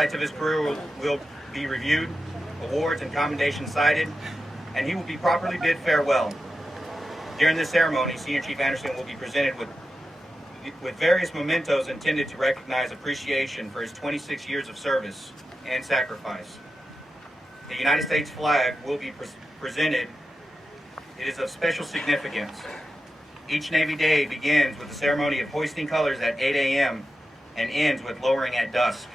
highlights of his career will be reviewed, awards and commendations cited, and he will be properly bid farewell. During this ceremony, Senior Chief Anderson will be presented with various mementos intended to recognize appreciation for his 26 years of service and sacrifice. The United States flag will be presented. It is of special significance. Each Navy Day begins with the ceremony of hoisting colors at 8 a.m. and ends with lowering at dusk.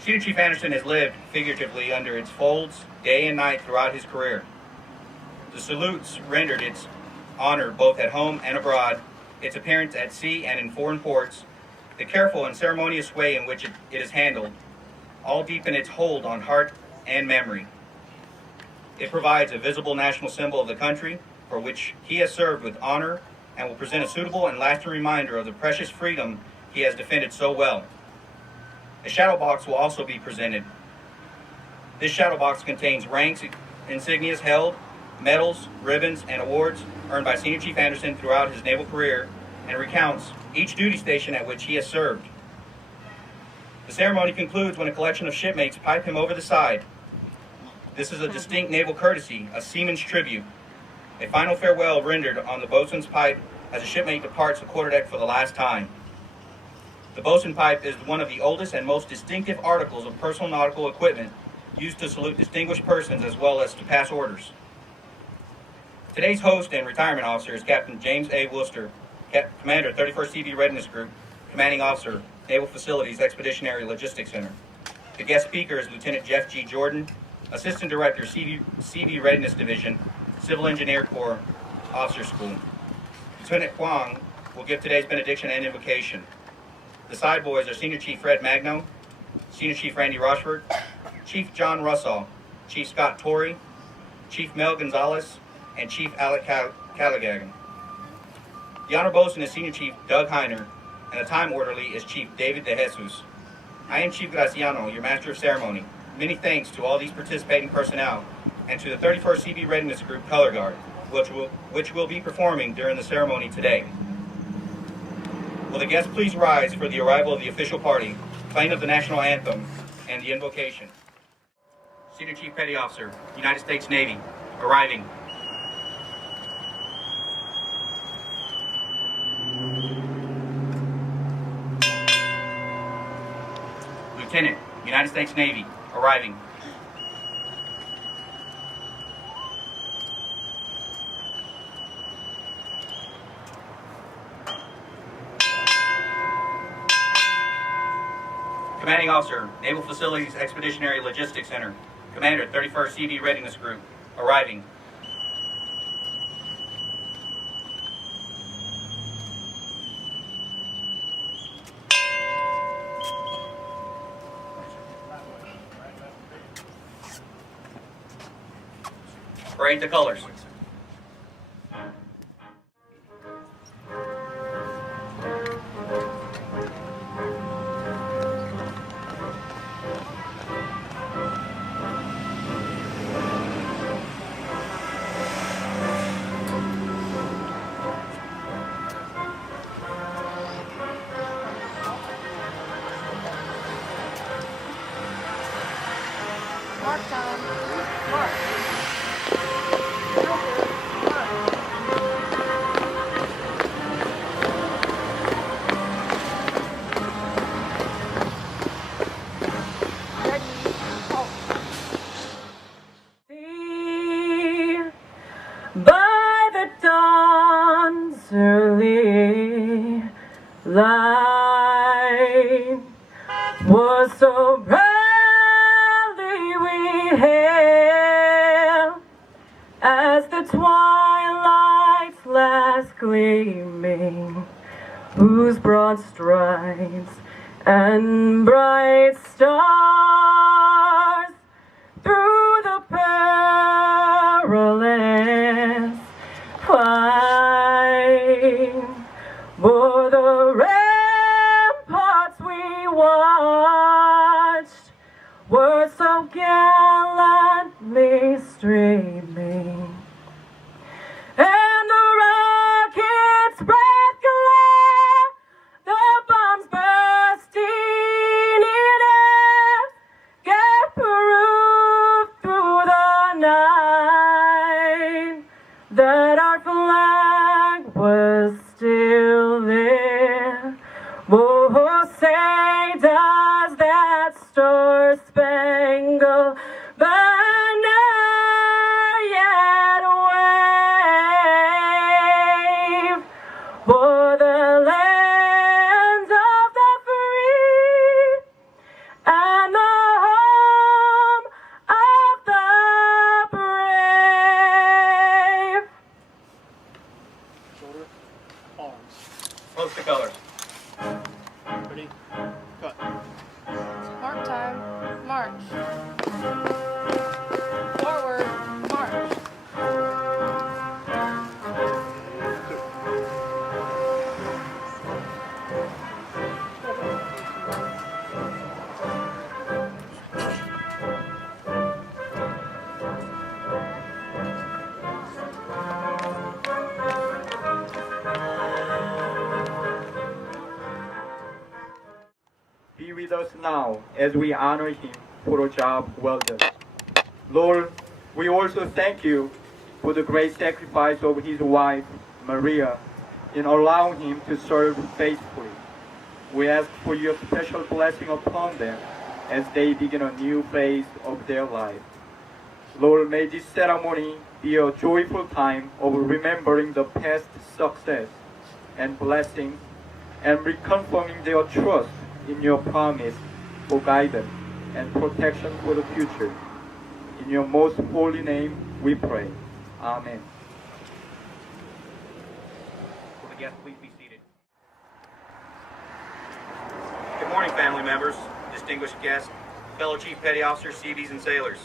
Senior Chief Anderson has lived figuratively under its folds day and night throughout his career. The salutes rendered its honor both at home and abroad, its appearance at sea and in foreign ports, the careful and ceremonious way in which it is handled, all deepen its hold on heart and memory. It provides a visible national symbol of the country for which he has served with honor and will present a suitable and lasting reminder of the precious freedom he has defended so well. A shadow box will also be presented. This shadow box contains ranks, insignias held, medals, ribbons, and awards earned by Senior Chief Anderson throughout his naval career and recounts each duty station at which he has served. The ceremony concludes when a collection of shipmates pipe him over the side. This is a distinct naval courtesy, a seaman's tribute, a final farewell rendered on the boatswain's pipe as a shipmate departs the quarterdeck for the last time. The boatswain pipe is one of the oldest and most distinctive articles of personal nautical equipment used to salute distinguished persons as well as to pass orders. Today's host and retirement officer is Captain James A. Worcester, Commander, 31st CV Readiness Group, Commanding Officer, Naval Facilities Expeditionary Logistics Center. The guest speaker is Lieutenant Jeff G. Jordan, Assistant Director, CV Readiness Division, Civil Engineer Corps, Officer School. Lieutenant Huang will give today's benediction and invocation. The side boys are Senior Chief Fred Magno, Senior Chief Randy Rochford, Chief John Russell, Chief Scott Torrey, Chief Mel Gonzalez, and Chief Alec Callaghan. The Honor Boatswain is Senior Chief Doug Heiner, and the Time Orderly is Chief David De Jesus. I am Chief Graciano, your Master of Ceremony. Many thanks to all these participating personnel and to the 31st CV Readiness Group Color Guard, which will be performing during the ceremony today. Will the guests please rise for the arrival of the official party, playing of the national anthem, and the invocation. Senior Chief Petty Officer, United States Navy, arriving. Lieutenant, United States Navy, arriving. Commanding Officer, Naval Facilities Expeditionary Logistics Center, Commander, 31st CV Readiness Group, arriving. Parade the colors. Mark time. Mark. By the dawn's early light was so proudly we hailed as the twilight's last gleaming, whose broad stripes and bright stars through the perilous fight bore the ramparts we watched were so gallantly streaming, and the rockets' breath glare, the bombs bursting star-spangled banner yet wave for the lands of the free and the home of the brave. Shoulder, arms. Post the colors. Ready? Cut. Mark time. March. Forward. March. Be with us now as we honor him for a job well done. Lord, we also thank you for the great sacrifice of his wife, Maria, in allowing him to serve faithfully. We ask for your special blessing upon them as they begin a new phase of their life. Lord, may this ceremony be a joyful time of remembering the past success and blessings and reconfirming their trust in your promise for guidance and protection for the future. In your most holy name we pray. Amen. Will the guests please be seated? Good morning, family members, distinguished guests, fellow Chief Petty Officers, Seabees, and sailors.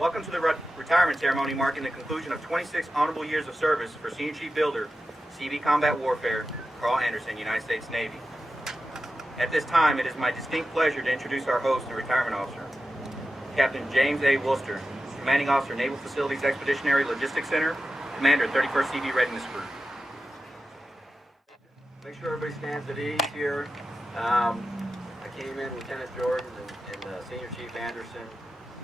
Welcome to the retirement ceremony marking the conclusion of 26 honorable years of service for Senior Chief Builder, Seabee Combat Warfare, Carl Anderson, United States Navy. At this time, it is my distinct pleasure to introduce our host and retirement officer, Captain James A. Worcester, Commanding Officer, Naval Facilities Expeditionary Logistics Center, Commander, 31st Seabee Readiness Group. Make sure everybody stands at ease here. I came in, Lieutenant Jordan and Senior Chief Anderson.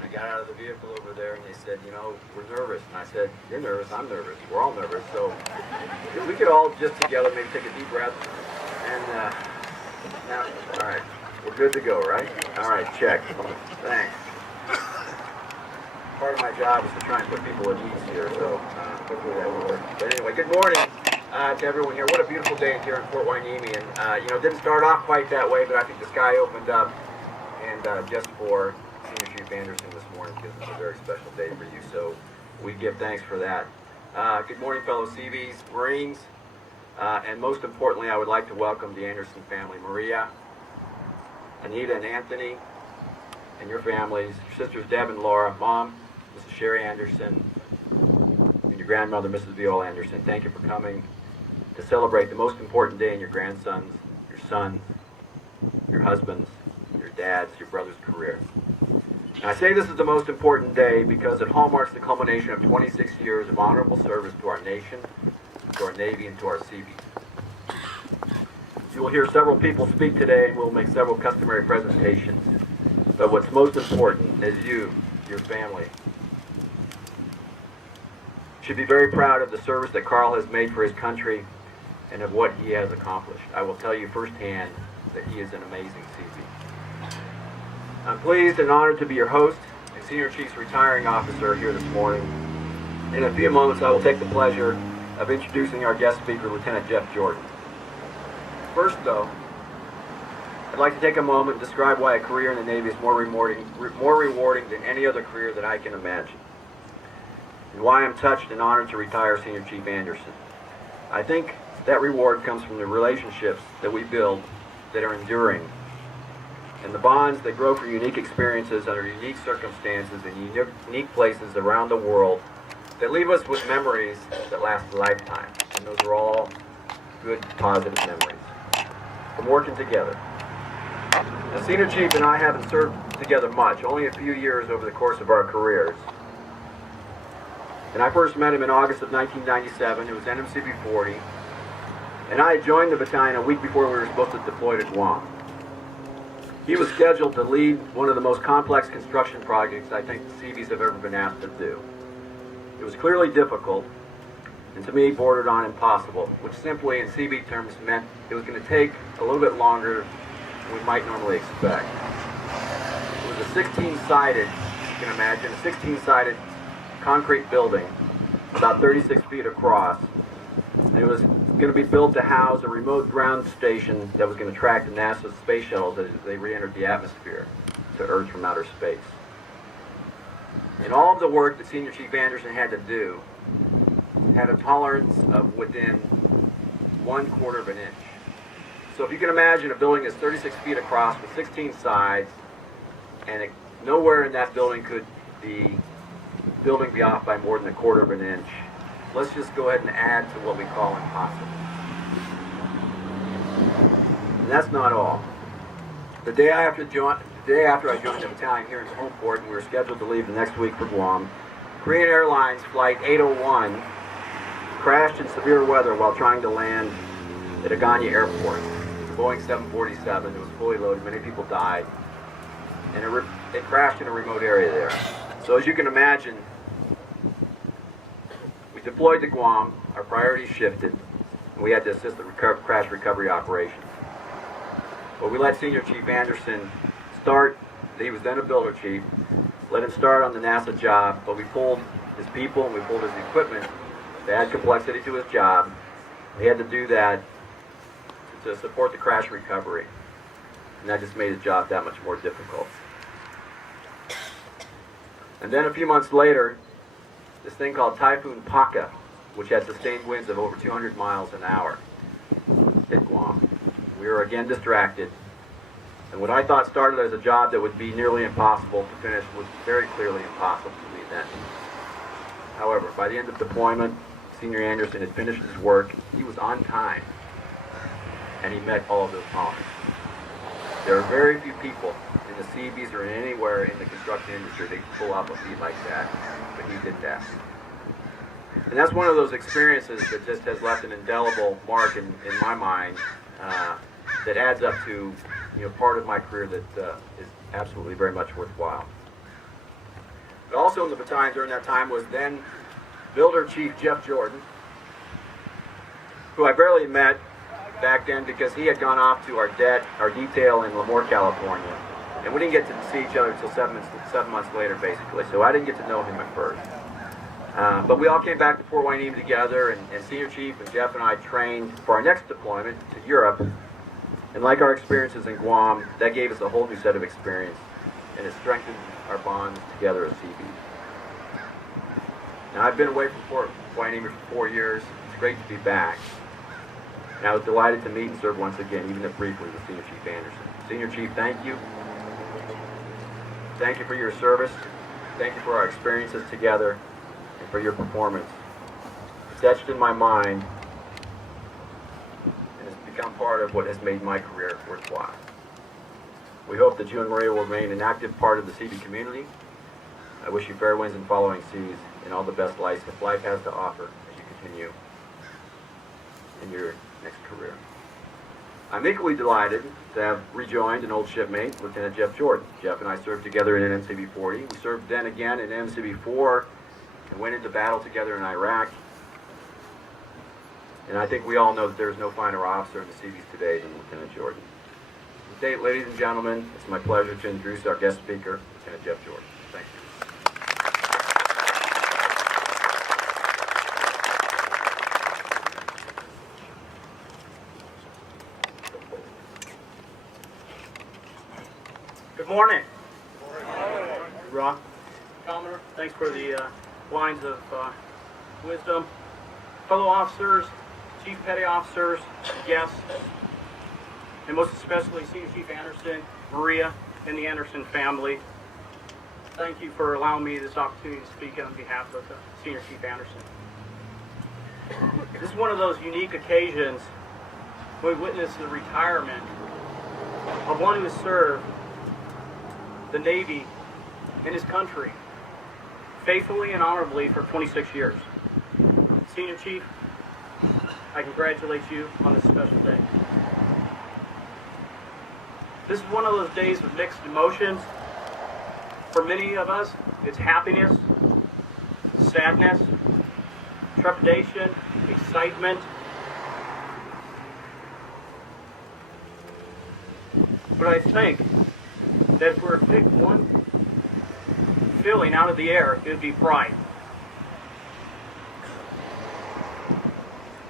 I got out of the vehicle over there and they said, you know, we're nervous. And I said, you're nervous, I'm nervous. We're all nervous. So if we could all just together maybe take a deep breath and now, all right, we're good to go, right? All right, check. Thanks. Part of my job is to try and put people at ease here, so hopefully that will work. But anyway, good morning to everyone here. What a beautiful day here in Fort Hueneme. And, you know, it didn't start off quite that way, but I think the sky opened up. And just for Senior Chief Anderson this morning, because it's a very special day for you, so we give thanks for that. Good morning, fellow Seabees, Marines. And most importantly, I would like to welcome the Anderson family, Maria, Anita and Anthony, and your families, your sisters Deb and Laura, Mom, Mrs. Sherry Anderson, and your grandmother, Mrs. Viola Anderson. Thank you for coming to celebrate the most important day in your grandsons, your sons, your husbands, your dads, your brother's career. And I say this is the most important day because it hallmarks the culmination of 26 years of honorable service to our nation, to our Navy, and to our Seabees. You will hear several people speak today, and we'll make several customary presentations. But what's most important is you, your family, should be very proud of the service that Carl has made for his country and of what he has accomplished. I will tell you firsthand that he is an amazing Seabee. I'm pleased and honored to be your host and Senior Chief's retiring officer here this morning. In a few moments, I will take the pleasure of introducing our guest speaker, Lieutenant Jeff Jordan. First, though, I'd like to take a moment and describe why a career in the Navy is more rewarding than any other career that I can imagine, and why I'm touched and honored to retire Senior Chief Anderson. I think that reward comes from the relationships that we build that are enduring, and the bonds that grow from unique experiences under unique circumstances in unique places around the world that leave us with memories that last a lifetime. And those are all good, positive memories from working together. The Senior Chief and I haven't served together much, only a few years over the course of our careers. And I first met him in August of 1997. It was NMCB 40. And I had joined the battalion a week before we were supposed to deploy to Guam. He was scheduled to lead one of the most complex construction projects I think the Seabees have ever been asked to do. It was clearly difficult, and to me bordered on impossible, which simply in Seabee terms meant it was going to take a little bit longer than we might normally expect. It was a 16-sided, you can imagine, a 16-sided concrete building, about 36 feet across. It was going to be built to house a remote ground station that was going to track the NASA space shuttles as they re-entered the atmosphere to Earth from outer space. And all of the work that Senior Chief Anderson had to do had a tolerance of within 1/4 of an inch. So if you can imagine a building that's 36 feet across with 16 sides, and nowhere in that building could the building be off by more than 1/4 of an inch, let's just go ahead and add to what we call impossible. And that's not all. The day after I joined the battalion here in Homeport, and we were scheduled to leave the next week for Guam, Korean Airlines Flight 801 crashed in severe weather while trying to land at Agana Airport. It was a Boeing 747. It was fully loaded. Many people died. And it crashed in a remote area there. So as you can imagine, we deployed to Guam. Our priorities shifted. And we had to assist the crash recovery operation. But we let Senior Chief Anderson start. He was then a builder chief. Let him start on the NASA job, but we pulled his people and we pulled his equipment to add complexity to his job. He had to do that to support the crash recovery. And that just made his job that much more difficult. And then a few months later, this thing called Typhoon Paka, which had sustained winds of over 200 miles an hour, hit Guam. We were again distracted. And what I thought started as a job that would be nearly impossible to finish was very clearly impossible to me then. However, by the end of deployment, Senior Anderson had finished his work. He was on time. And he met all of those promises. There are very few people in the Seabees or anywhere in the construction industry that can pull off a feat like that, but he did that. And that's one of those experiences that just has left an indelible mark in my mind that adds up to part of my career that is absolutely very much worthwhile. But also in the battalion during that time was then Builder Chief Jeff Jordan, who I barely met back then because he had gone off to our detail in Lemoore, California. And we didn't get to see each other until 7 months later, basically. So I didn't get to know him at first. But we all came back to Fort Hueneme together, and Senior Chief and Jeff and I trained for our next deployment to Europe. And like our experiences in Guam, that gave us a whole new set of experience, and it strengthened our bonds together as Seabees. Now, I've been away from Fort Hueneme for 4 years. It's great to be back. And I was delighted to meet and serve once again, even if briefly, with Senior Chief Anderson. Senior Chief, thank you. Thank you for your service. Thank you for our experiences together and for your performance. It's etched in my mind and has become part of what has made my career worthwhile. We hope that you and Maria will remain an active part of the Seabee community. I wish you fair winds and following seas and all the best life has to offer as you continue in your next career. I'm equally delighted to have rejoined an old shipmate, Lieutenant Jeff Jordan. Jeff and I served together in an MCB-40. We served then again in MCB-4 and went into battle together in Iraq. And I think we all know that there is no finer officer in the Seabees today than Lieutenant Jordan. Today, ladies and gentlemen, it's my pleasure to introduce our guest speaker, Lieutenant Jeff Jordan. Thank you. Good morning. Rock. Commodore, thanks for the lines of wisdom. Fellow officers, Chief Petty Officers, guests, and most especially Senior Chief Anderson, Maria, and the Anderson family. Thank you for allowing me this opportunity to speak on behalf of Senior Chief Anderson. This is one of those unique occasions when we witness the retirement of one who has served the Navy in his country faithfully and honorably for 26 years. Senior Chief, I congratulate you on this special day. This is one of those days with mixed emotions. For many of us, it's happiness, sadness, trepidation, excitement. But I think that if we're to pick one feeling out of the air, it would be pride.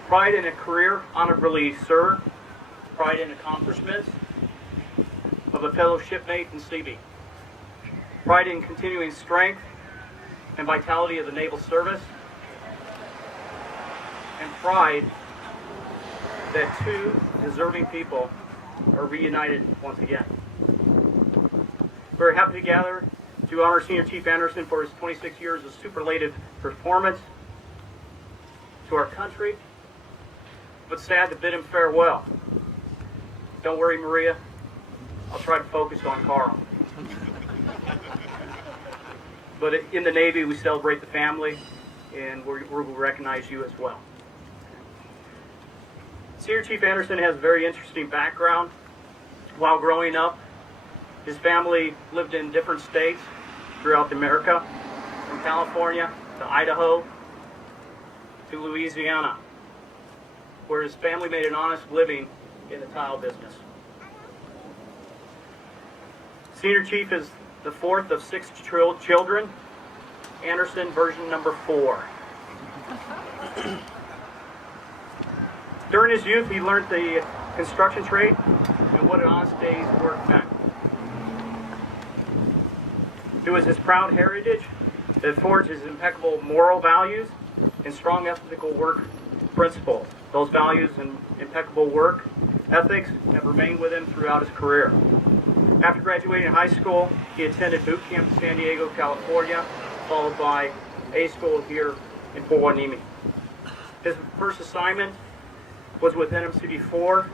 Pride in a career honorably served, pride in accomplishments of a fellow shipmate in Seabee, pride in continuing strength and vitality of the naval service, and pride that two deserving people are reunited once again. We're happy to gather to honor Senior Chief Anderson for his 26 years of superlative performance to our country, but sad to bid him farewell. Don't worry, Maria. I'll try to focus on Carl. But in the Navy, we celebrate the family, and we will recognize you as well. Senior Chief Anderson has a very interesting background. While growing up, his family lived in different states throughout America, from California to Idaho to Louisiana, where his family made an honest living in the tile business. Senior Chief is the fourth of 6 children. Anderson version number 4. During his youth, he learned the construction trade and what an honest day's work meant. It was his proud heritage that forged his impeccable moral values and strong ethical work principles. Those values and impeccable work ethics have remained with him throughout his career. After graduating high school, he attended boot camp in San Diego, California, followed by A school here in Port Hueneme. His first assignment was with NMCD-4,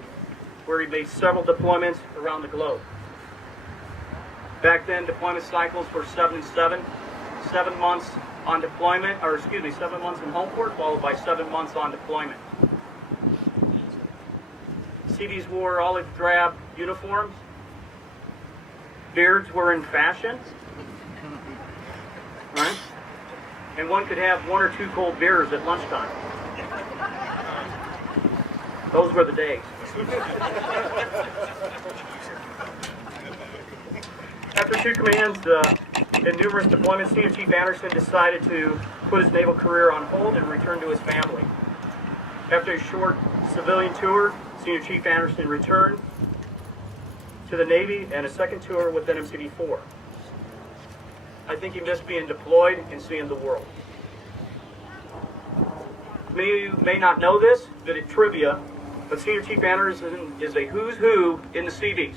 where he made several deployments around the globe. Back then, deployment cycles were 7 and 7. 7 months on deployment, 7 months in home port, followed by 7 months on deployment. Seabees wore olive drab uniforms. Beards were in fashion. Right? And one could have 1 or 2 cold beers at lunchtime. Those were the days. After 2 commands and numerous deployments, Senior Chief Anderson decided to put his naval career on hold and return to his family. After a short civilian tour, Senior Chief Anderson returned to the Navy and a second tour with NMCD-4. I think he missed being deployed and seeing the world. Many of you may not know this, but it's trivia, but Senior Chief Anderson is a who's who in the Seabees.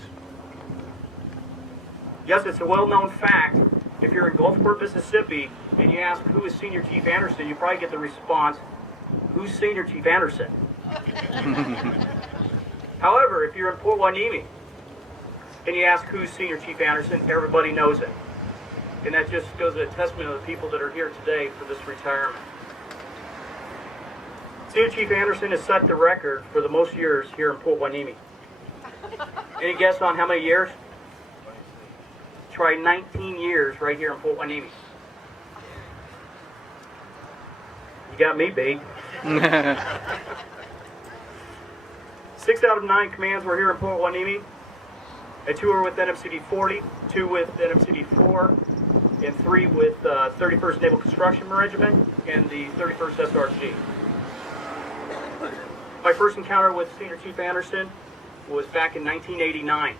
Yes, it's a well-known fact. If you're in Gulfport, Mississippi, and you ask who is Senior Chief Anderson, you probably get the response, who's Senior Chief Anderson? However, if you're in Port Hueneme, and you ask who's Senior Chief Anderson, everybody knows it. And that just goes a testament to the people that are here today for this retirement. Senior Chief Anderson has set the record for the most years here in Port Hueneme. Any guess on how many years? Try 19 years right here in Port Hueneme. You got me beat. 6 out of 9 commands were here in Port Hueneme. A 2 were with NMCD-40, 2 with NMCD-4, and 3 with 31st Naval Construction Regiment and the 31st SRG. My first encounter with Senior Chief Anderson was back in 1989.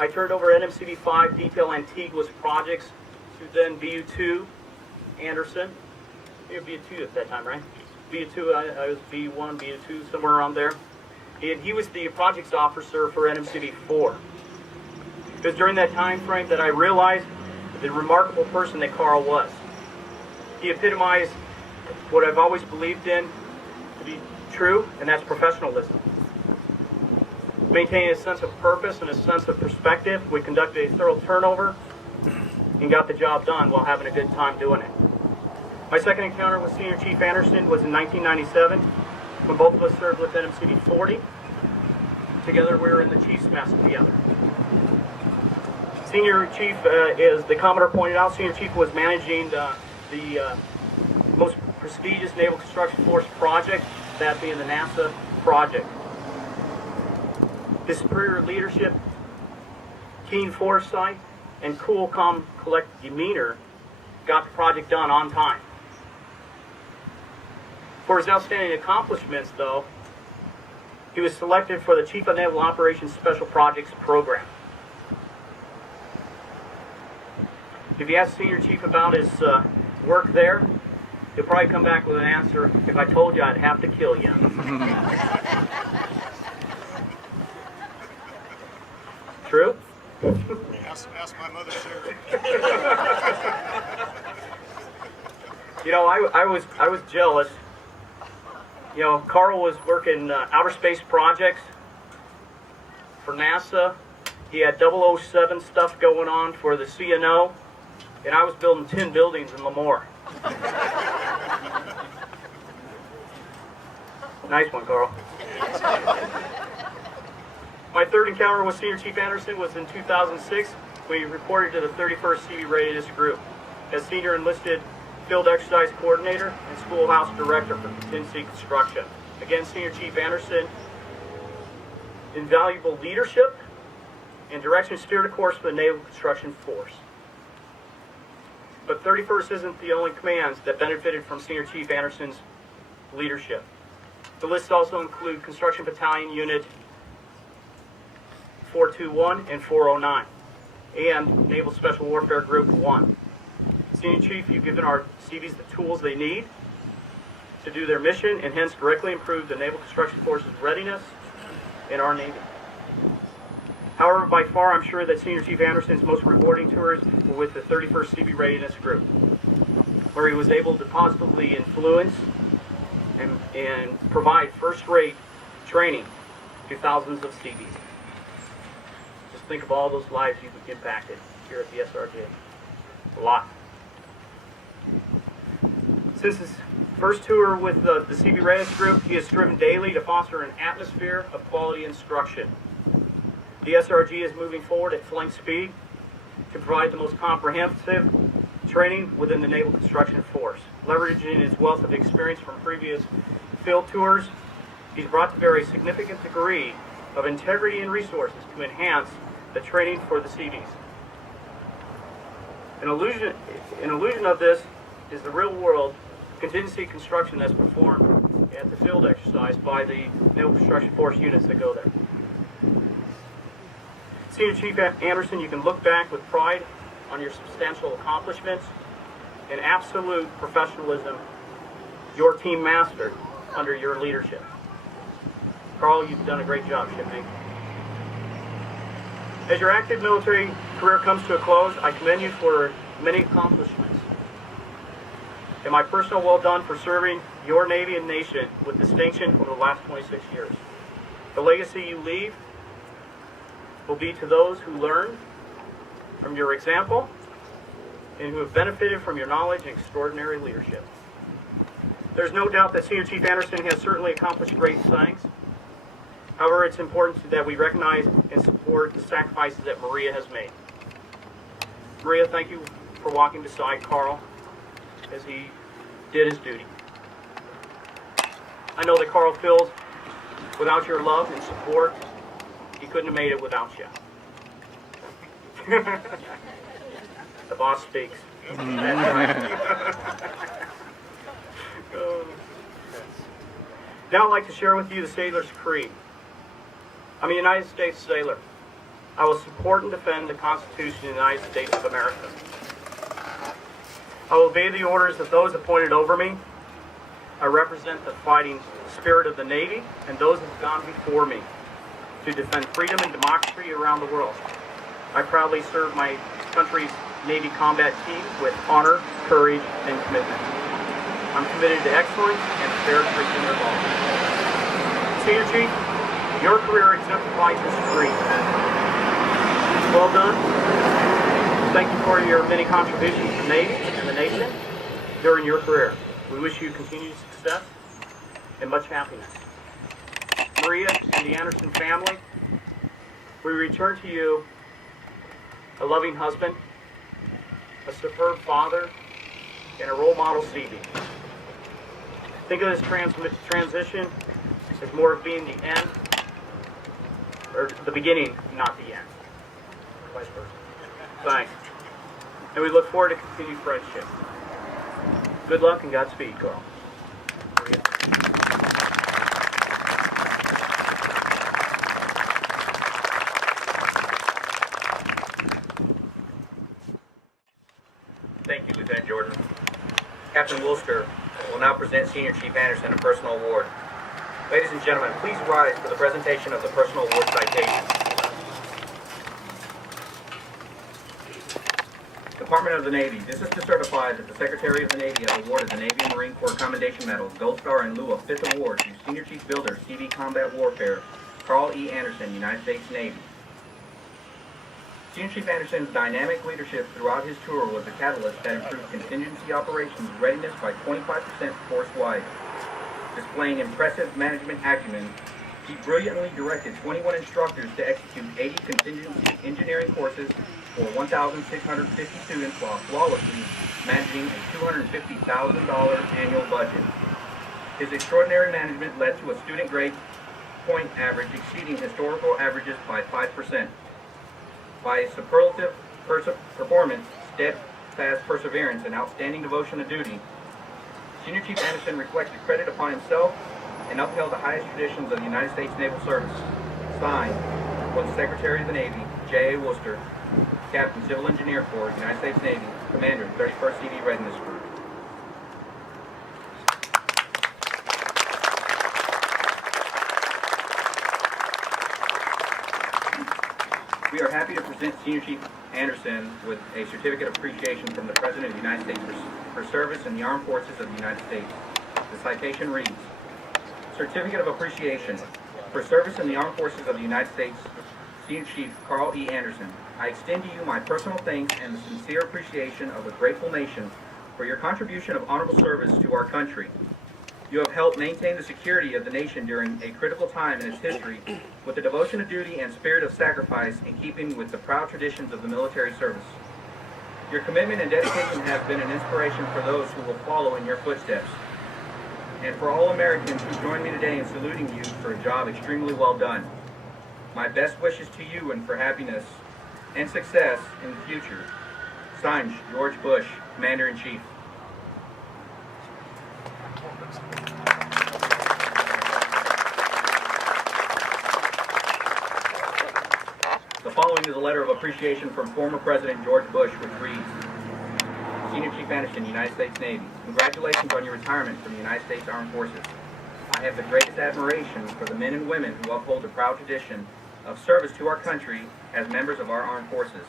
I turned over NMCD-5 Detail Antiguous Projects to then BU-2 Anderson. You were BU-2 at that time, right? BU-2, I was BU-1, BU-2, somewhere around there. And he was the projects officer for NMCD-4. It was during that time frame that I realized the remarkable person that Carl was. He epitomized what I've always believed in to be true, and that's professionalism. Maintaining a sense of purpose and a sense of perspective, we conducted a thorough turnover and got the job done while having a good time doing it. My second encounter with Senior Chief Anderson was in 1997, when both of us served with NMCD-40. Together we were in the Chief's Mess together. Senior Chief, as the Commodore pointed out, Senior Chief was managing the most prestigious Naval Construction Force project, that being the NASA project. His superior leadership keen foresight, and cool, calm, collected demeanor got the project done on time. For his outstanding accomplishments, though, he was selected for the Chief of Naval Operations Special Projects program. If you ask Senior Chief about his work there, he'll probably come back with an answer, if I told you, I'd have to kill you. True? Ask my mother, Sherry. You know, I was jealous. You know, Carl was working outer space projects for NASA. He had 007 stuff going on for the CNO, and I was building 10 buildings in Lemoore. Nice one, Carl. My third encounter with Senior Chief Anderson was in 2006 when he reported to the 31st CV Readiness Group as Senior Enlisted Field Exercise Coordinator and Schoolhouse Director for Contingency Construction. Again, Senior Chief Anderson, invaluable leadership and direction steered a course for the Naval Construction Force. But 31st isn't the only commands that benefited from Senior Chief Anderson's leadership. The list also includes Construction Battalion Unit 421 and 409, and Naval Special Warfare Group 1. Senior Chief, you've given our CVs the tools they need to do their mission and hence directly improve the Naval Construction Force's readiness in our Navy. However, by far, I'm sure that Senior Chief Anderson's most rewarding tours were with the 31st CV Readiness Group, where he was able to positively influence and provide first-rate training to thousands of CVs. Just think of all those lives you've impacted here at the SRJ. A lot. Since his first tour with the CV Readiness Group, he has striven daily to foster an atmosphere of quality instruction. The SRG is moving forward at flying speed to provide the most comprehensive training within the Naval Construction Force. Leveraging his wealth of experience from previous field tours, he's brought to bear a significant degree of integrity and resources to enhance the training for the CVs. An illusion of this is the real-world contingency construction that's performed at the field exercise by the Naval Construction Force units that go there. Senior Chief Anderson, you can look back with pride on your substantial accomplishments and absolute professionalism your team mastered under your leadership. Carl, you've done a great job, shipmate. As your active military career comes to a close, I commend you for many accomplishments. And my personal well done for serving your Navy and nation with distinction over the last 26 years. The legacy you leave will be to those who learn from your example and who have benefited from your knowledge and extraordinary leadership. There's no doubt that Senior Chief Anderson has certainly accomplished great things. However, it's important that we recognize and support the sacrifices that Maria has made. Maria, thank you for walking beside Carl as he did his duty. I know that Carl feels without your love and support, he couldn't have made it without you. The boss speaks. Now I'd like to share with you the Sailor's Creed. I'm a United States sailor. I will support and defend the Constitution of the United States of America. I will obey the orders of those appointed over me. I represent the fighting spirit of the Navy and those that have gone before me to defend freedom and democracy around the world. I proudly serve my country's Navy combat team with honor, courage, and commitment. I'm committed to excellence and fair treatment of all. Senior Chief, your career exemplifies this creed. Well done. Thank you for your many contributions to the Navy and the nation during your career. We wish you continued success and much happiness. Maria and the Anderson family, we return to you a loving husband, a superb father, and a role model CV. Think of this transition as more of being the end, or the beginning, not the end, vice versa. Thanks. And we look forward to continued friendship. Good luck and Godspeed, Carl. Thank you, Lieutenant Jordan. Captain Worcester will now present Senior Chief Anderson a personal award. Ladies and gentlemen, please rise for the presentation of the personal award citation. Department of the Navy. This is to certify that the Secretary of the Navy has awarded the Navy and Marine Corps Commendation Medal, Gold Star in lieu of 5th Award to Senior Chief Builder, CV Combat Warfare, Carl E. Anderson, United States Navy. Senior Chief Anderson's dynamic leadership throughout his tour was a catalyst that improved contingency operations readiness by 25% force-wide. Displaying impressive management acumen, he brilliantly directed 21 instructors to execute 80 contingency engineering courses for 1,650 students while flawlessly managing a $250,000 annual budget. His extraordinary management led to a student grade point average exceeding historical averages by 5%. By his superlative performance, steadfast perseverance, and outstanding devotion to duty, Senior Chief Anderson reflected credit upon himself and upheld the highest traditions of the United States Naval Service. Signed, was the Secretary of the Navy, J.A. Worcester, Captain, Civil Engineer Corps, United States Navy, Commander, 31st CV Readiness Group. We are happy to present Senior Chief Anderson with a certificate of appreciation from the President of the United States for service in the Armed Forces of the United States. The citation reads, Certificate of Appreciation for service in the Armed Forces of the United States, Senior Chief Carl E. Anderson. I extend to you my personal thanks and the sincere appreciation of a grateful nation for your contribution of honorable service to our country. You have helped maintain the security of the nation during a critical time in its history with the devotion to duty and spirit of sacrifice in keeping with the proud traditions of the military service. Your commitment and dedication have been an inspiration for those who will follow in your footsteps. And for all Americans who join me today in saluting you for a job extremely well done. My best wishes to you and for happiness and success in the future. Signed, George Bush, Commander-in-Chief. The following is a letter of appreciation from former President George Bush, which reads, Senior Chief Anderson, United States Navy, congratulations on your retirement from the United States Armed Forces. I have the greatest admiration for the men and women who uphold the proud tradition of service to our country as members of our armed forces.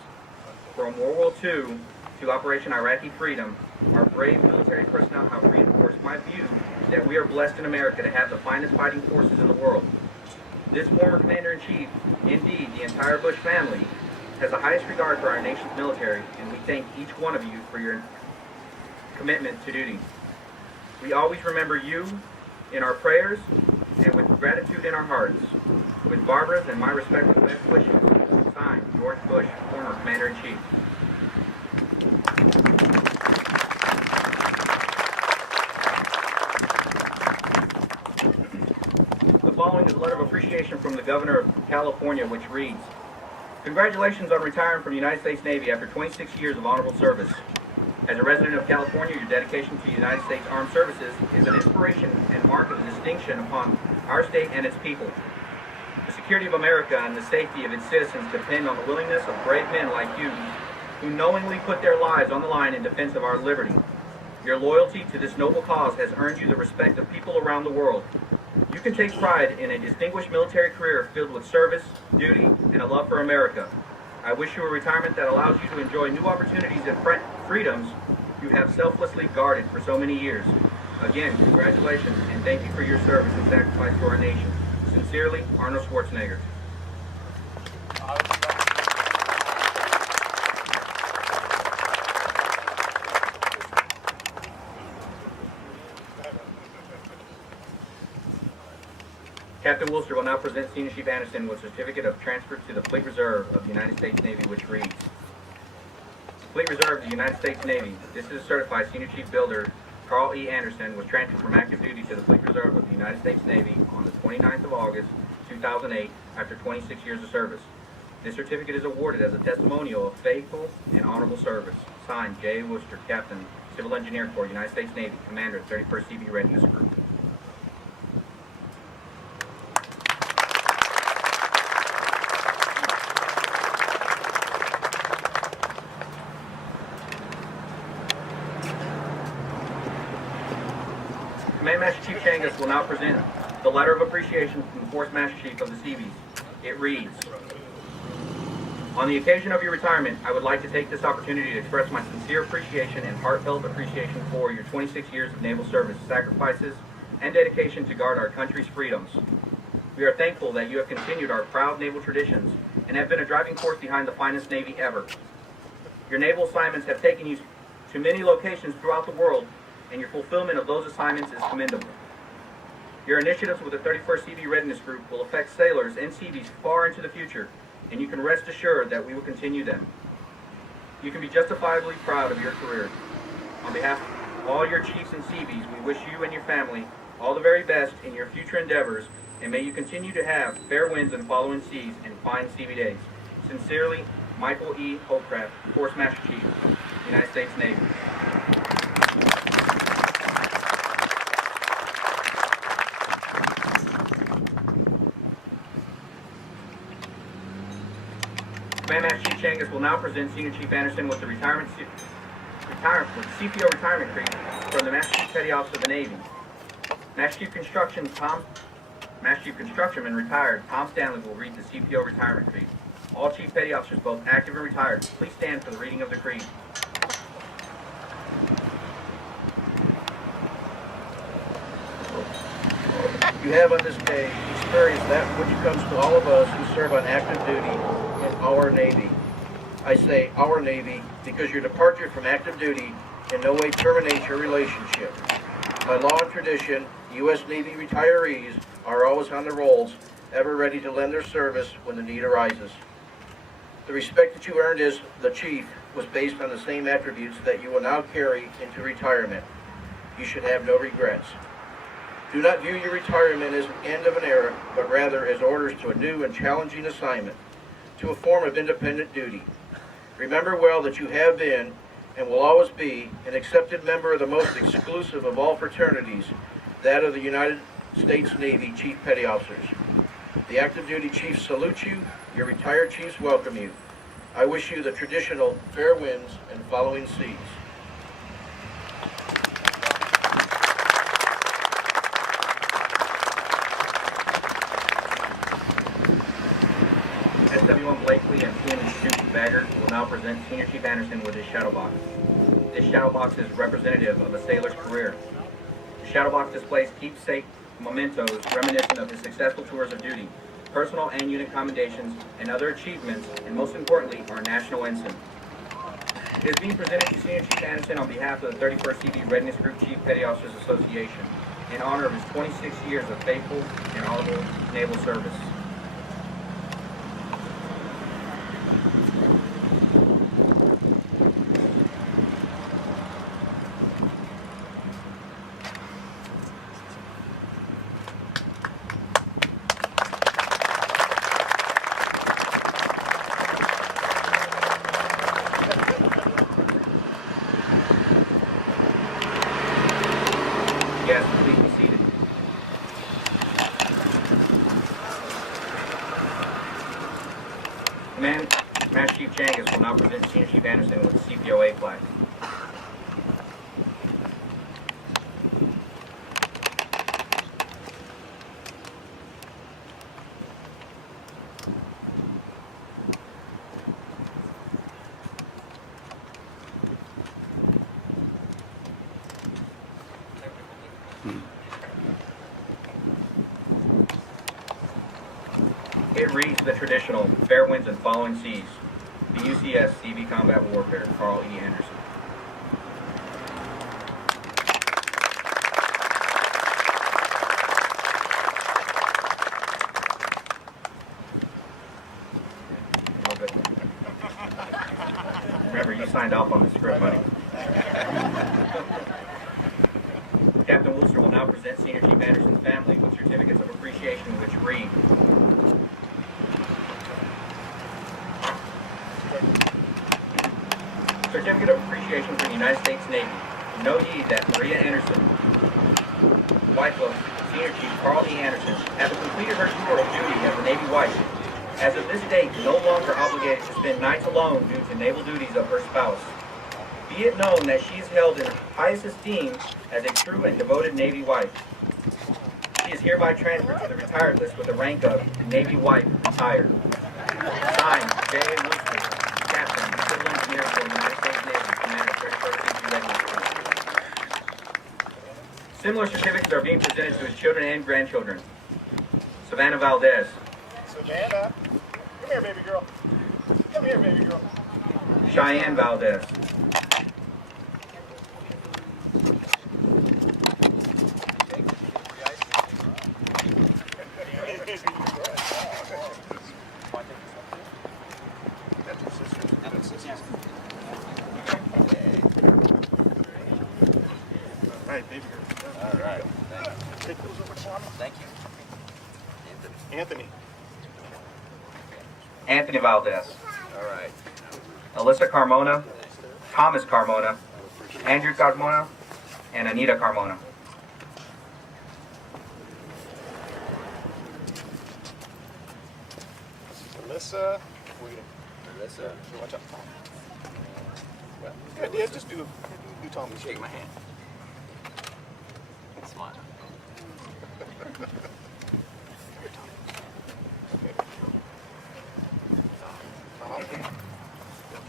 From World War II to Operation Iraqi Freedom, our brave military personnel have reinforced my view that we are blessed in America to have the finest fighting forces in the world. This former Commander-in-Chief, indeed the entire Bush family, has the highest regard for our nation's military, and we thank each one of you for your commitment to duty. We always remember you in our prayers and with gratitude in our hearts. With Barbara's and my respectful best wishes, signed, George Bush, former Commander-in-Chief. The following is a letter of appreciation from the Governor of California, which reads, Congratulations on retiring from the United States Navy after 26 years of honorable service. As a resident of California, your dedication to the United States Armed Services is an inspiration and mark of distinction upon our state and its people. The security of America and the safety of its citizens depend on the willingness of brave men like you, who knowingly put their lives on the line in defense of our liberty. Your loyalty to this noble cause has earned you the respect of people around the world. You can take pride in a distinguished military career filled with service, duty, and a love for America. I wish you a retirement that allows you to enjoy new opportunities and freedoms you have selflessly guarded for so many years. Again, congratulations and thank you for your service and sacrifice to our nation. Sincerely, Arnold Schwarzenegger. Captain Worcester will now present Senior Chief Anderson with a certificate of transfer to the Fleet Reserve of the United States Navy, which reads, Fleet Reserve of the United States Navy. This is certified Senior Chief Builder Carl E. Anderson was transferred from active duty to the Fleet Reserve of the United States Navy on the 29th of August, 2008, after 26 years of service. This certificate is awarded as a testimonial of faithful and honorable service. Signed, J. Worcester, Captain, Civil Engineer Corps, United States Navy, Commander, 31st CV Readiness Group. Command Master Chief Changas will now present the letter of appreciation from the Force Master Chief of the Seabees. It reads, on the occasion of your retirement, I would like to take this opportunity to express my sincere appreciation and heartfelt appreciation for your 26 years of naval service, sacrifices, and dedication to guard our country's freedoms. We are thankful that you have continued our proud naval traditions and have been a driving force behind the finest Navy ever. Your naval assignments have taken you to many locations throughout the world, and your fulfillment of those assignments is commendable. Your initiatives with the 31st CV Readiness Group will affect sailors and Seabees far into the future, and you can rest assured that we will continue them. You can be justifiably proud of your career. On behalf of all your chiefs and Seabees, we wish you and your family all the very best in your future endeavors, and may you continue to have fair winds and following seas and fine Seabee days. Sincerely, Michael E. Holcraft, Force Master Chief, United States Navy. Command Master Chief Changas will now present Senior Chief Anderson with the CPO retirement creed from the Master Chief Petty Officer of the Navy. Master Chief Constructionman retired Tom Stanley will read the CPO retirement creed. All Chief Petty Officers, both active and retired, please stand for the reading of the creed. You have on this day experienced that which comes to all of us who serve on active duty in our Navy. I say our Navy because your departure from active duty in no way terminates your relationship. By law and tradition, U.S. Navy retirees are always on the rolls, ever ready to lend their service when the need arises. The respect that you earned as the Chief was based on the same attributes that you will now carry into retirement. You should have no regrets. Do not view your retirement as an end of an era, but rather as orders to a new and challenging assignment, to a form of independent duty. Remember well that you have been, and will always be, an accepted member of the most exclusive of all fraternities, that of the United States Navy Chief Petty Officers. The active duty chiefs salute you, your retired chiefs welcome you. I wish you the traditional fair winds and following seas. SW1 Blakely and Seaman Shoots Baggert will now present Senior Chief Anderson with his shadow box. This shadow box is representative of a sailor's career. The shadow box displays keepsake mementos reminiscent of his successful tours of duty, personal and unit commendations, and other achievements, and most importantly, our national ensign. It is being presented to Senior Chief Anderson on behalf of the 31st CV Readiness Group Chief Petty Officers Association in honor of his 26 years of faithful and honorable naval service. Yes, please be seated. Command Master Chief Changas will now present Senior Chief Anderson with the CPOA flag. It reads the traditional fair winds and following seas. The UCS CV Combat Warfare, Carl E. Anderson. Remember, you signed off on the script, buddy. Captain Worcester will now present Senior Chief Anderson's family with certificates of appreciation which read, Certificate of Appreciation for the United States Navy. Know ye that Maria Anderson, wife of Senior Chief Carl E. Anderson, having completed her tour of duty as a Navy wife, as of this date no longer obligated to spend nights alone due to naval duties of her spouse. Be it known that she is held in highest esteem as a true and devoted Navy wife. She is hereby transferred to the retired list with the rank of Navy Wife Retired. Signed, J.A. Woodford, Captain, Civil Engineer for the United States Navy, Commander 31st Navy Readiness Corps. Similar certificates are being presented to his children and grandchildren. Savannah Valdez. Savannah, come here, baby girl. Come here, baby girl. Cheyenne Valdez. All right, baby girl. All right. Take those over to Mama. Thank you. Anthony. Anthony Valdez. All right. Alyssa Carmona. Thomas Carmona. Andrew Carmona. And Anita Carmona. Alyssa. Alyssa. Watch out. Yeah, just do Tommy. Shake my hand. Smile.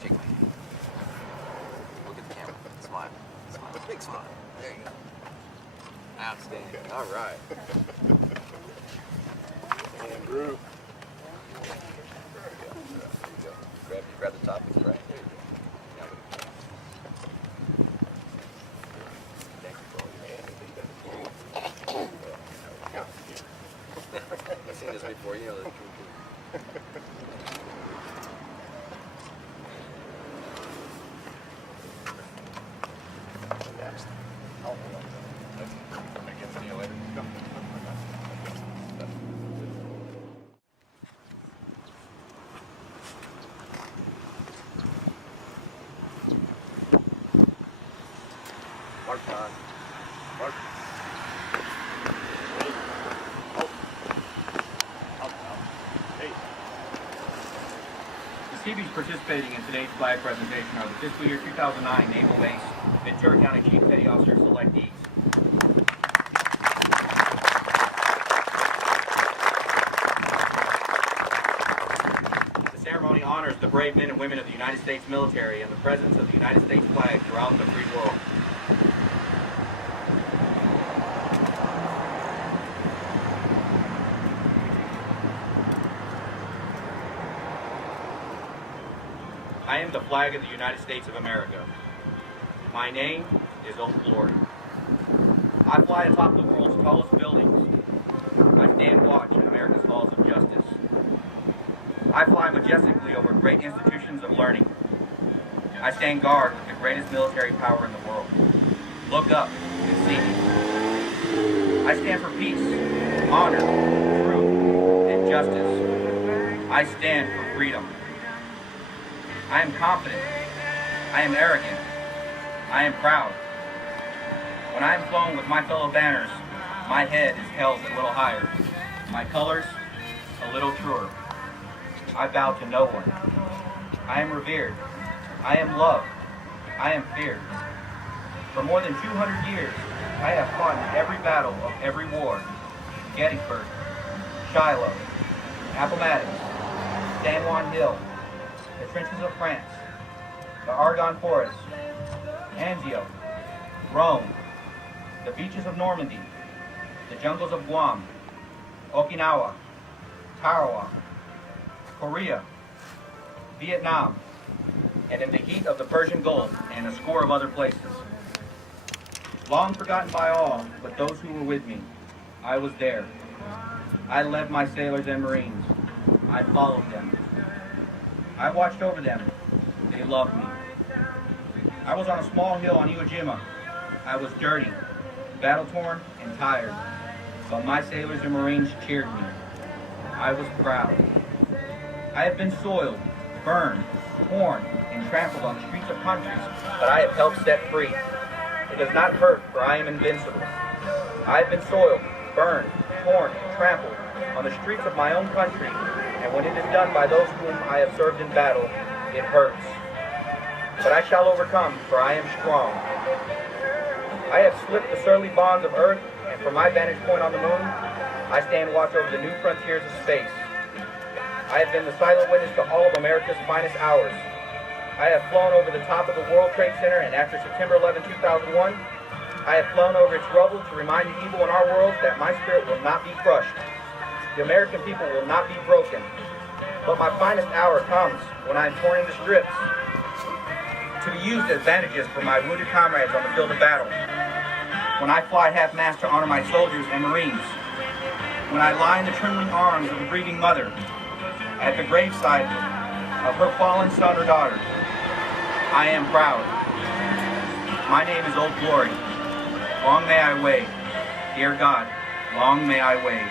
Shake my hand. Look at the camera. Smile. Smile. Big smile. There you go. Outstanding. All right. Andrew. Grab the top with the right. There you go. Thank you for all your I've seen this before, you know. Next. Oh, I get to you later. Go. Mark on. Mark. Hey. The Seabees participating in today's flag presentation are the fiscal year 2009 Naval Base Ventura County Chief Petty Officer selectees. The ceremony honors the brave men and women of the United States military and the presence of the United States flag throughout the free world. I am the flag of the United States of America. My name is Old Glory. I fly atop the world's tallest buildings. I stand watch in America's halls of justice. I fly majestically over great institutions of learning. I stand guard with the greatest military power in the world. Look up and see me. I stand for peace, honor, truth, and justice. I stand for freedom. I am confident. I am arrogant. I am proud. When I am flown with my fellow banners, my head is held a little higher, my colors a little truer. I bow to no one. I am revered. I am loved. I am feared. For more than 200 years, I have fought in every battle of every war. Gettysburg, Shiloh, Appomattox, San Juan Hill, the trenches of France, the Argonne Forest, Anzio, Rome, the beaches of Normandy, the jungles of Guam, Okinawa, Tarawa, Korea, Vietnam, and in the heat of the Persian Gulf and a score of other places. Long forgotten by all but those who were with me, I was there. I led my sailors and Marines. I followed them. I watched over them. They loved me. I was on a small hill on Iwo Jima. I was dirty, battle-torn, and tired. But my sailors and Marines cheered me. I was proud. I have been soiled, burned, torn, and trampled on the streets of countries that I have helped set free. It does not hurt, for I am invincible. I have been soiled, burned, torn, and trampled on the streets of my own country, and when it is done by those whom I have served in battle, it hurts. But I shall overcome, for I am strong. I have slipped the surly bonds of earth, and from my vantage point on the moon, I stand watch over the new frontiers of space. I have been the silent witness to all of America's finest hours. I have flown over the top of the World Trade Center, and after September 11, 2001, I have flown over its rubble to remind the evil in our world that my spirit will not be crushed. The American people will not be broken. But my finest hour comes when I am torn into strips, to be used as bandages for my wounded comrades on the field of battle. When I fly half-mast to honor my soldiers and Marines. When I lie in the trembling arms of a grieving mother at the graveside of her fallen son or daughter. I am proud. My name is Old Glory. Long may I wave. Dear God, long may I wave.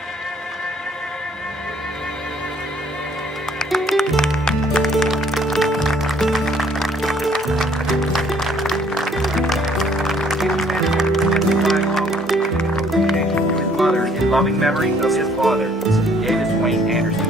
In loving memory of his father, Davis Wayne Anderson.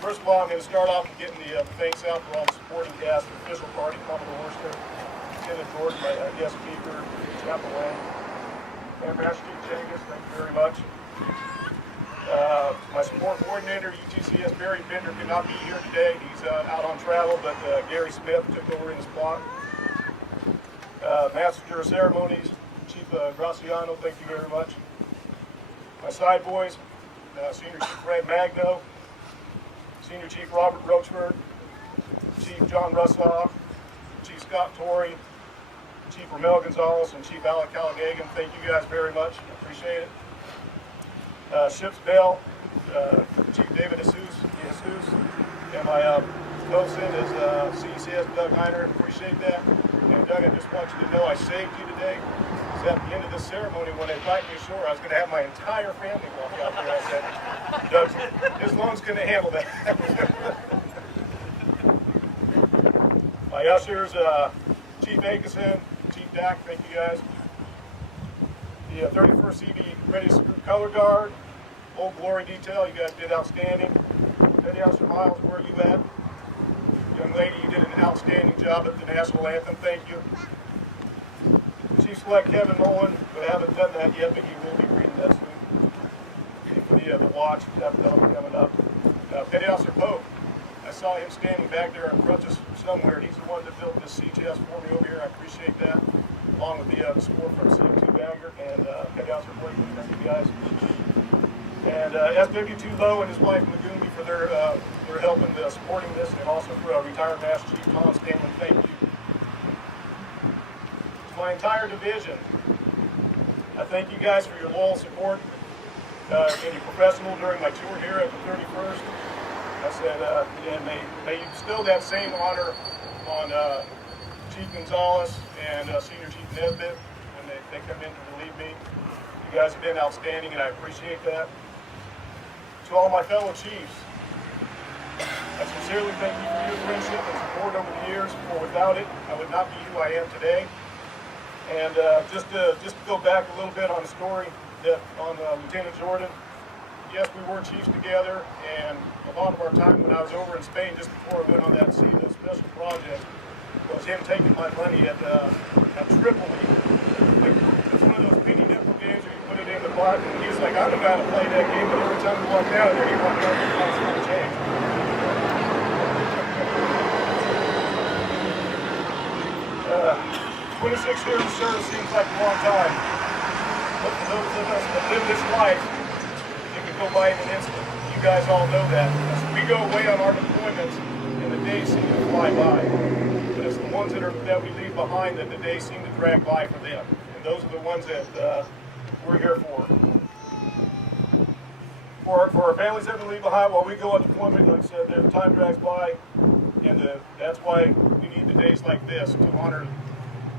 First of all, I'm going to start off with getting the thanks out for all the supporting cast, the official party, Commodore Worcester, Lieutenant Jordan, my guest speaker, Chapel Lane, and Master Chief Jenkins, thank you very much. My support coordinator, UTCS Barry Bender, could not be here today. He's out on travel, but Gary Smith took over in his spot. Master of Ceremonies, Chief Graciano, thank you very much. My side boys, Senior Chief Fred Magno, Senior Chief Robert Roachford, Chief John Russoff, Chief Scott Torrey, Chief Ramel Gonzalez, and Chief Alec Callagagan. Thank you guys very much. Appreciate it. Ship's Bell, Chief David Jesus, and my bosun is CECS Doug Heiner. Appreciate that. And Doug, I just want you to know I saved you today. Because at the end of this ceremony, when they invite me ashore, I was going to have my entire family walk out there. I said, Doug, his lungs couldn't handle that. My ushers, Chief Akeson, Chief Dak, thank you guys. The 31st CV Ready Screw Color Guard, Old Glory Detail, you guys did outstanding. Petty Officer Miles, where are you at? Young lady, you did an outstanding job at the National Anthem, thank you. Chief Select Kevin Mullen, but I haven't done that yet, but he will be reading that soon. For the watch, that'll be coming up. Petty Officer Pope, I saw him standing back there in front of somewhere. He's the one that built this CTS for me over here. I appreciate that, along with the support from CM2 Bagger and Petty Officer Blake. Thank you guys. And SW2 Lowe and his wife Magumi for their help in supporting this, and also for retired Master Chief Tom Stanley. Thank you. My entire division, I thank you guys for your loyal support and your professional during my tour here at the 31st. I said, and may you bestow that same honor on Chief Gonzalez and Senior Chief Nesbitt when they come in to relieve me. You guys have been outstanding, and I appreciate that. To all my fellow chiefs, I sincerely thank you for your friendship years, for without it, I would not be who I am today. And just to go back a little bit on the story that on Lieutenant Jordan, yes, we were chiefs together, and a lot of our time when I was over in Spain, just before I went on that SETA special project, was him taking my money at Tripoli. It's one of those penny nickel games where you put it in the pot, and he's like, I don't know how to play that game, but every time we walked out of there, he walked out and cost me change. 26 years of service seems like a long time, but for those of us that live this life, it can go by in an instant. You guys all know that. As we go away on our deployments, and the days seem to fly by. But it's the ones that we leave behind that the days seem to drag by for them. And those are the ones that we're here for. For our families that we leave behind while we go on deployment, like I said, their time drags by, and that's why we need the days like this to honor,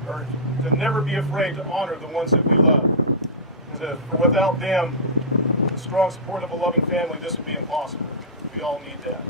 or to never be afraid to honor the ones that we love. Because without them, the strong support of a loving family, this would be impossible. We all need that.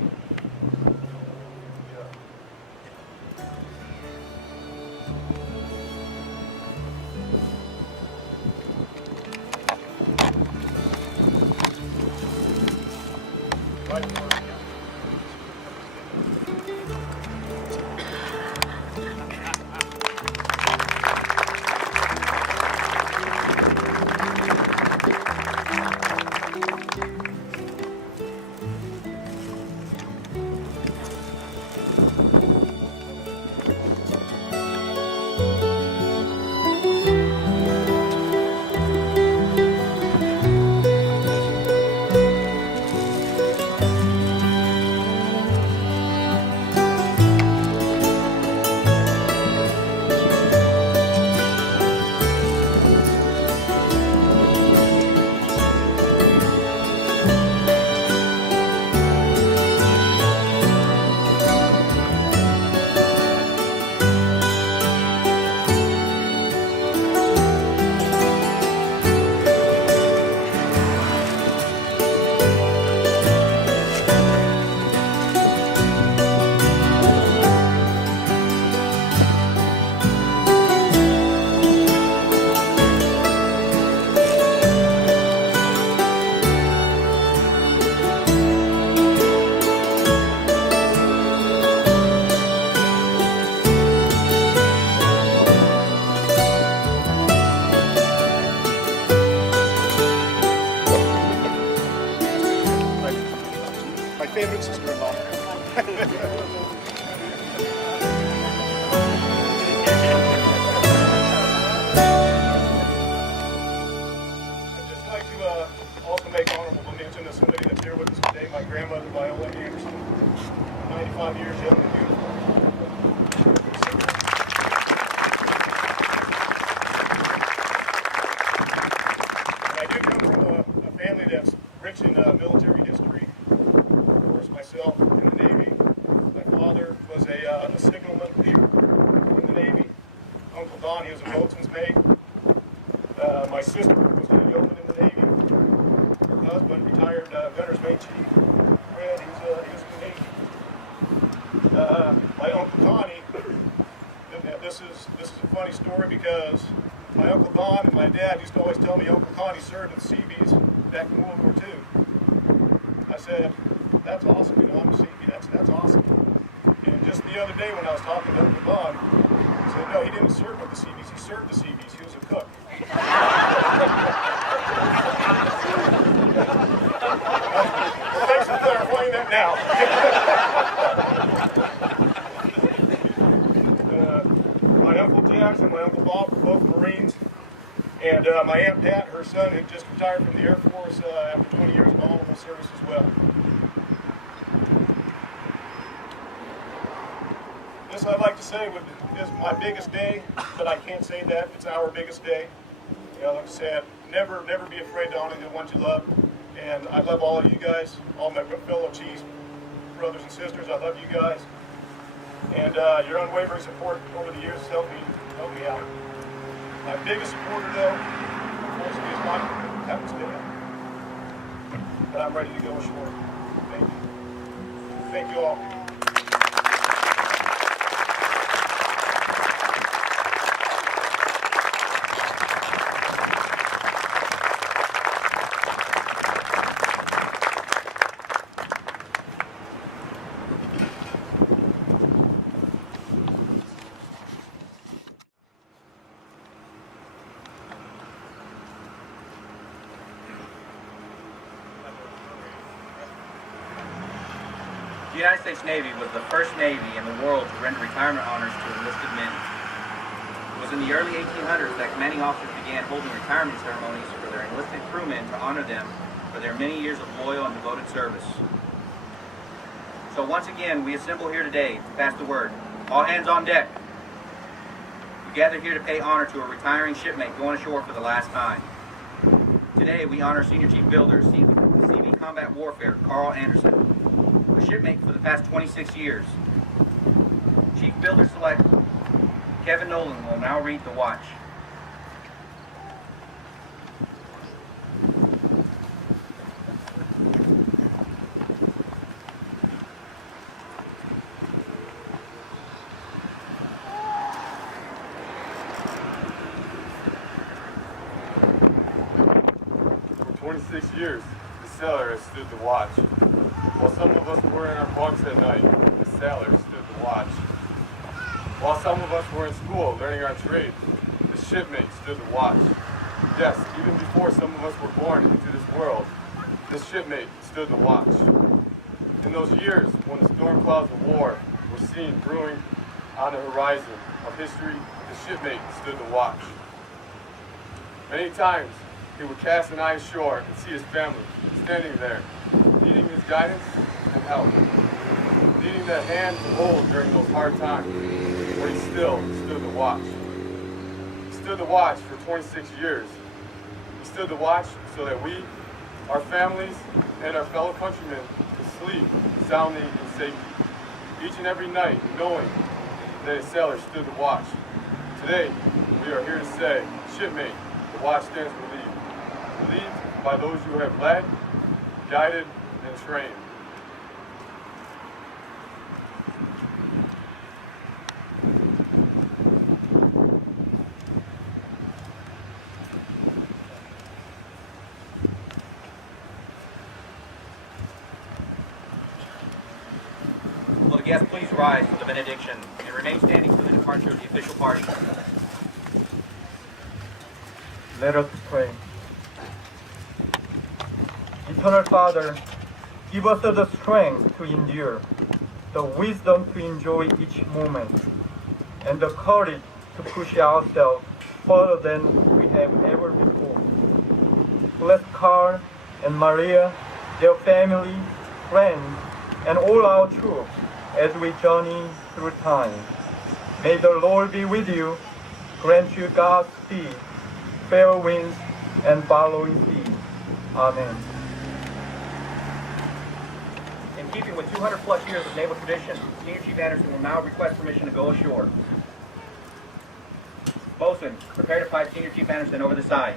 Favorite sister-in-law. I'd just like to also make honorable mention of somebody that's here with us today, my grandmother, Viola Anderson, 95 years young and beautiful. And I do come from a family that's rich in military history. Myself in the Navy. My father was a signalman in the Navy. Uncle Don, he was a boatswain's mate. My sister was a yeoman in the Navy. Her husband, retired gunner's mate chief. Fred, he was in the Navy. My Uncle Connie, this is a funny story because my Uncle Don and my dad used to always tell me Uncle Connie served at the Seabees back in World War II. I said, that's awesome, you know, I'm a Seabee, that's awesome. And just the other day when I was talking to Uncle Don, he said, no, he didn't serve with the Seabees, he served the Seabees, he was a cook. Well, thanks for clarifying that now. My Uncle Jax and my Uncle Bob were both Marines. And my Aunt Pat, her son, had just retired from the Air Force after 20 years of honorable service as well. This I'd like to say is my biggest day, but I can't say that. It's our biggest day. You know, like I said, never be afraid to honor the ones you love. And I love all of you guys, all my fellow chiefs, brothers and sisters. I love you guys. And your unwavering support over the years has helped me out. My biggest supporter, though, unfortunately, is Michael. Happens to him. But I'm ready to go ashore. Thank you. Thank you all. United States Navy was the first Navy in the world to render retirement honors to enlisted men. It was in the early 1800s that commanding officers began holding retirement ceremonies for their enlisted crewmen to honor them for their many years of loyal and devoted service. So once again, we assemble here today to pass the word. All hands on deck. We gather here to pay honor to a retiring shipmate going ashore for the last time. Today, we honor Senior Chief Builder, CV Combat Warfare, Carl Anderson, a shipmate for the past 26 years. Chief Builder Select Kevin Nolan will now read the watch. For 26 years, the sailor has stood the watch. While some of us were in our bunks at night, the sailor stood the watch. While some of us were in school learning our trade, the shipmate stood the watch. Yes, even before some of us were born into this world, the shipmate stood the watch. In those years when the storm clouds of war were seen brewing on the horizon of history, the shipmate stood the watch. Many times, he would cast an eye ashore and see his family standing there, needing his guidance and help, needing that hand to hold during those hard times, but he still stood the watch. He stood the watch for 26 years. He stood the watch so that we, our families, and our fellow countrymen could sleep soundly and safely, each and every night knowing that a sailor stood the watch. Today, we are here to say, shipmate, the watch stands relieved. Relieved by those who have led, guided, and trained. Will the guests please rise for the benediction and remain standing for the departure of the official party? Let us pray. Eternal Father, give us the strength to endure, the wisdom to enjoy each moment, and the courage to push ourselves further than we have ever before. Bless Carl and Maria, their family, friends, and all our troops as we journey through time. May the Lord be with you, grant you God's speed, fair winds, and following seas. Amen. In keeping with 200 plus years of naval tradition, Senior Chief Anderson will now request permission to go ashore. Bosun, prepare to fight Senior Chief Anderson over the side.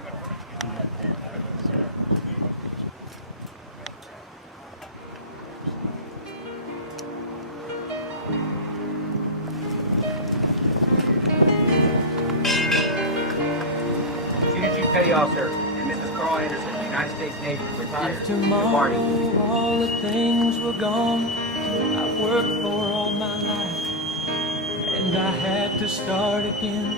Senior Chief Petty Officer and Mrs. Carl Anderson, United States Navy, retired. If tomorrow all the things were gone I've worked for all my life, and I had to start again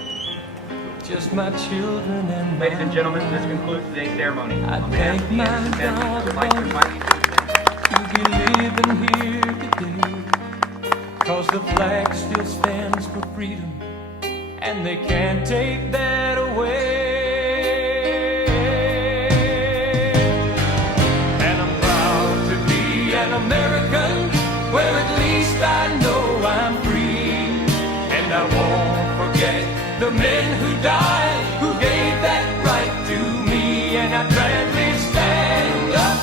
with just my children and Ladies and gentlemen, this concludes today's ceremony. I On behalf thank of the my Anderson family, I God would like to invite you to to be living here today, 'cause the flag still stands for freedom, and they can't take that away. And I'm proud to be an American, where at least I know I'm free. And I won't forget the men who died, who gave that right to me. And I gladly stand up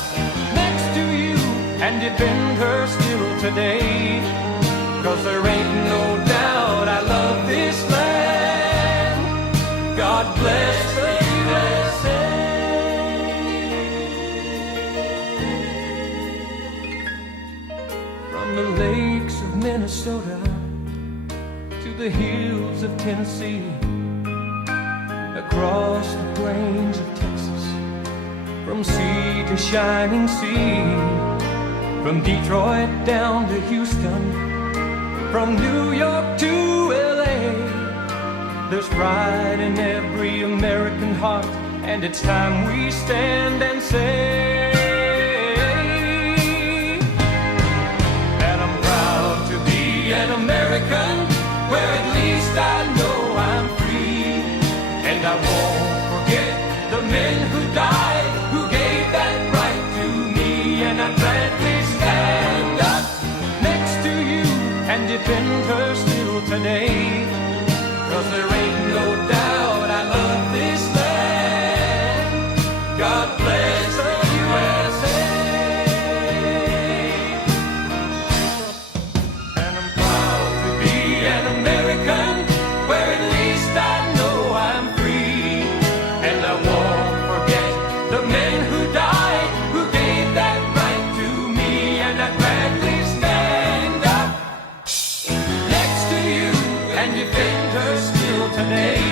next to you and defend her still today, 'cause there ain't no doubt I love this land. God bless the USA. From the lakes of Minnesota to the hills of Tennessee, across the plains of Texas, from sea to shining sea, from Detroit down to Houston, from New York to LA, there's pride in every American heart, and it's time we stand and say, and I'm an American, where at least I know I'm free. And I won't forget the men who died, who gave that right to me. And I gladly stand up next to you and defend her still today. 'Cause there ain't no doubt I love this land. God bless the USA. And I'm proud to be an American, where at least I know I'm free. And I won't forget the men who died, who gave that right to me. And I gladly stand up next to you and defend her still today.